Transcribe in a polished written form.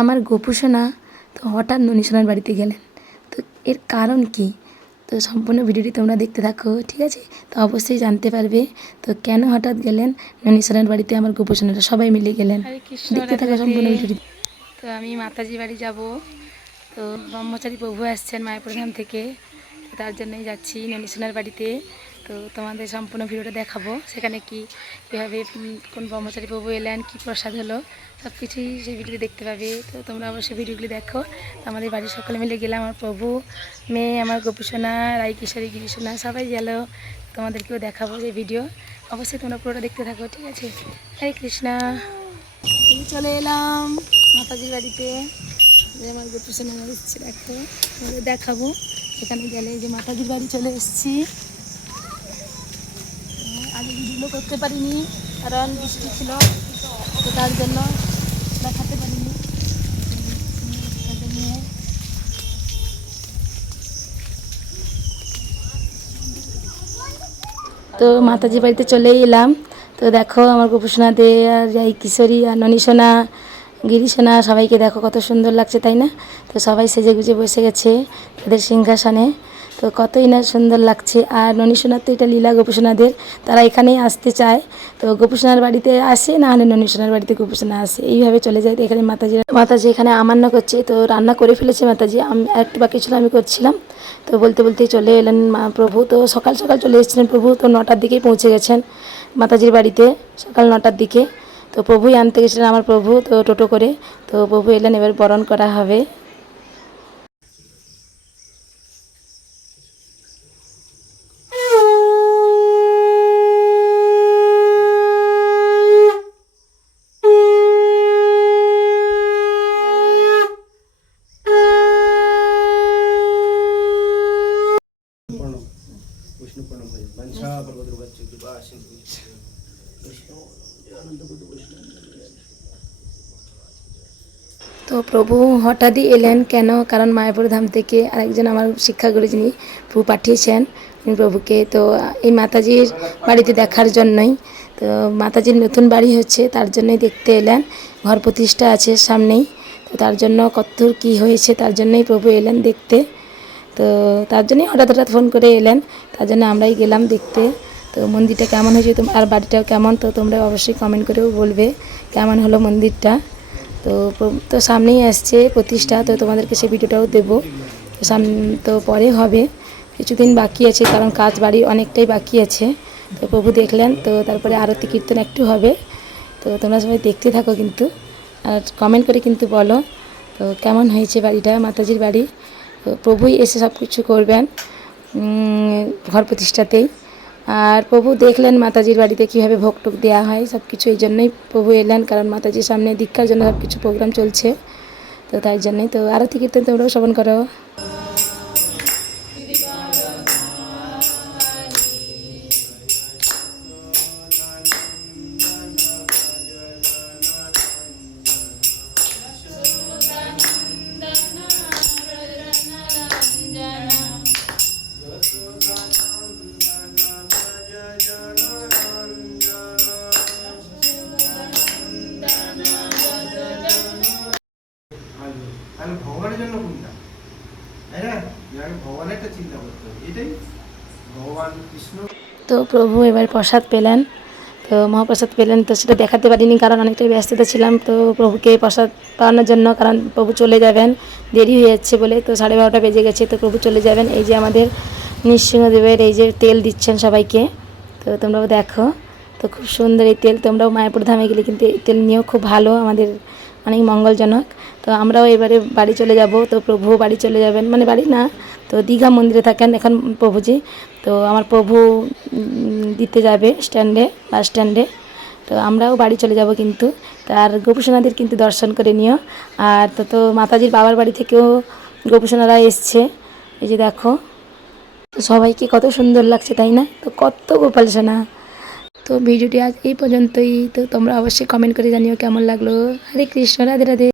আমার গোপুসোনা তো হঠাৎ ননিসোনার বাড়িতে গেলেন। তো এর কারণ কি? তো সম্পূর্ণ ভিডিওটি তোমরা দেখতে থাকো, ঠিক আছে? তো অবশ্যই জানতে পারবে তো কেন হঠাৎ গেলেন ননিসোনার বাড়িতে আমার গোপুসোনারা সবাই মিলে গেলেন। দেখতে থাকো সম্পূর্ণ ভিডিওটি। তো আমি মাতাজি বাড়ি যাব। তো ব্রহ্মচারী প্রভু আসছেন মায়াপুর ধাম থেকে, তো তার জন্যই যাচ্ছি ননিসোনার বাড়িতে। তো তোমাদের সম্পূর্ণ ভিডিওটা দেখাবো, সেখানে কীভাবে কোন ব্রহ্মচারী প্রভু এলেন, কী প্রসাদ হলো, সব কিছুই সেই ভিডিওতে দেখতে পাবে। তো তোমরা অবশ্যই ভিডিওগুলি দেখো। তো আমাদের বাড়ির সকলে মিলে গেলাম, আমার প্রভু, মেয়ে, আমার গোপুসোনা, রাইকিশোরী, গিরিসোনা সবাই গেল। তোমাদেরকেও দেখাবো সেই ভিডিও, অবশ্যই তোমরা পুরোটা দেখতে থাকো, ঠিক আছে? হরে কৃষ্ণা। আমি চলে এলাম মাতাজির বাড়িতে। যে আমার গোপুসোনা এসেছে, দেখো তোমাদের দেখাবো। এখানে গেলে যে মাতাজির বাড়ি চলে এসেছি। আগে ভিডিও করতে পারিনি কারণ বৃষ্টি ছিল, তো তার জন্য দেখাতে পারিনি। তো মাতাজির বাড়িতে চলেই এলাম। তো দেখো আমার গোপুসোনাদের আর এই কিশোরী আর ননিসোনা, গিরিসোনা সবাইকে দেখো কত সুন্দর লাগছে, তাই না? তো সবাই সেজে গুজে বসে গেছে তাদের সিংহাসনে। তো কতই না সুন্দর লাগছে। আর ননিসোনার তো এটা লীলা গোপুসোনাদের, তারা এখানেই আসতে চায়। তো গোপুসোনার বাড়িতে আসে, না হলে ননিসোনার বাড়িতে গোপুসোনা আসে, এইভাবে চলে যায়। তো এখানে মাতাজি এখানে আমান্য করছে, তো রান্না করে ফেলেছে মাতাজি। আমি একটু বাকি ছিল, আমি করছিলাম। তো বলতে বলতেই চলে এলেন মা প্রভু। তো সকাল সকাল চলে এসেছিলেন প্রভু, তো 9টার দিকেই পৌঁছে গেছেন মাতাজির বাড়িতে, সকাল 9টার দিকে। তো প্রভুই আনতে গেছিলেন আমার প্রভু, তো টোটো করে। তো প্রভু এলেন, এবার বরণ করা হবে। তো প্রভু হঠাৎই এলেন কেন? কারণ মায়াপুর ধাম থেকে আরেকজন আমার শিক্ষাগুরু যিনি প্রভু পাঠিয়েছেন প্রভুকে, তো এই মাতাজির বাড়িতে দেখার জন্যই। তো মাতাজির নতুন বাড়ি হচ্ছে, তার জন্যই দেখতে এলেন। ঘর প্রতিষ্ঠা আছে সামনেই, তো তার জন্য কত কী হয়েছে, তার জন্যই প্রভু এলেন দেখতে। তো তার জন্যই হঠাৎ হঠাৎ ফোন করে এলেন, তার জন্য আমরাই গেলাম দেখতে। তো মন্দিরটা কেমন হয়েছে আর বাড়িটাও কেমন, তো তোমরা অবশ্যই কমেন্ট করেও বলবে কেমন হলো মন্দিরটা। তো তো সামনেই আসছে প্রতিষ্ঠা, তো তোমাদেরকে সেই ভিডিওটাও দেবো। তো পরে হবে, কিছুদিন বাকি আছে, কারণ কাজ বাড়ি অনেকটাই বাকি আছে। তো প্রভু দেখলেন, তো তারপরে আরতি কীর্তন একটু হবে। তো তোমরা সবাই দেখতে থাকো কিন্তু, আর কমেন্ট করে কিন্তু বলো তো কেমন হয়েছে বাড়িটা, মাতাজির বাড়ি। তো প্রভুই এসে সব কিছু করবেন ঘর প্রতিষ্ঠাতেই। আর প্রভু দেখলেন মাতাজির বাড়িতে কীভাবে ভোগ টোক দেওয়া হয়, সব কিছু এই জন্যই প্রভু এলেন, কারণ মাতাজির সামনে দীক্ষার জন্য সব কিছু প্রোগ্রাম চলছে। তো তাই জন্যই তো আরতি কীর্তন তোমরাও শ্রবণ করো। তাহলে ভগবানের জন্য কোনটা, তাই না? আগে ভগবানেরটা চিন্তা করতে হবে, এটাই ভগবান কৃষ্ণ। তো প্রভু এবার প্রসাদ পেলেন, তো মহাপ্রসাদ পেলেন। তো সেটা দেখাতে পারিনি কারণ অনেকটাই ব্যস্ততা ছিলাম তো প্রভুকে প্রসাদ পাওয়ানোর জন্য, কারণ প্রভু চলে যাবেন, দেরি হয়ে যাচ্ছে বলে। তো 12:30 বেজে গেছে, তো প্রভু চলে যাবেন। এই যে আমাদের নৃসিংহদেবের এই যে তেল দিচ্ছেন সবাইকে, তো তোমরাও দেখো। তো খুব সুন্দর এই তেল, তোমরাও মায়াপুর ধামে গেলে কিন্তু এই তেল নিয়েও খুব ভালো, আমাদের অনেক মঙ্গলজনক। তো আমরাও এবারে বাড়ি চলে যাব, তো প্রভু বাড়ি চলে যাবেন, মানে বাড়ি না, তো দীঘা মন্দিরে থাকেন এখন প্রভুজি। তো আমার প্রভু দিতে যাবে স্ট্যান্ডে, বাস স্ট্যান্ডে। তো আমরাও বাড়ি চলে যাব কিন্তু। তার গোপুসোনাদের কিন্তু দর্শন করে নিও। আর তো মাতাজির বাবার বাড়ি থেকেও গোপুসোনারা এসছে, এই যে দেখো। তো সবাইকে কত সুন্দর লাগছে, তাই না? তো কত গোপাল সোনা। তো ভিডিওটি আজ এই পর্যন্তই। তো তোমরা অবশ্যই কমেন্ট করে জানিও কেমন লাগলো। হরে কৃষ্ণ, রাধে রাধে।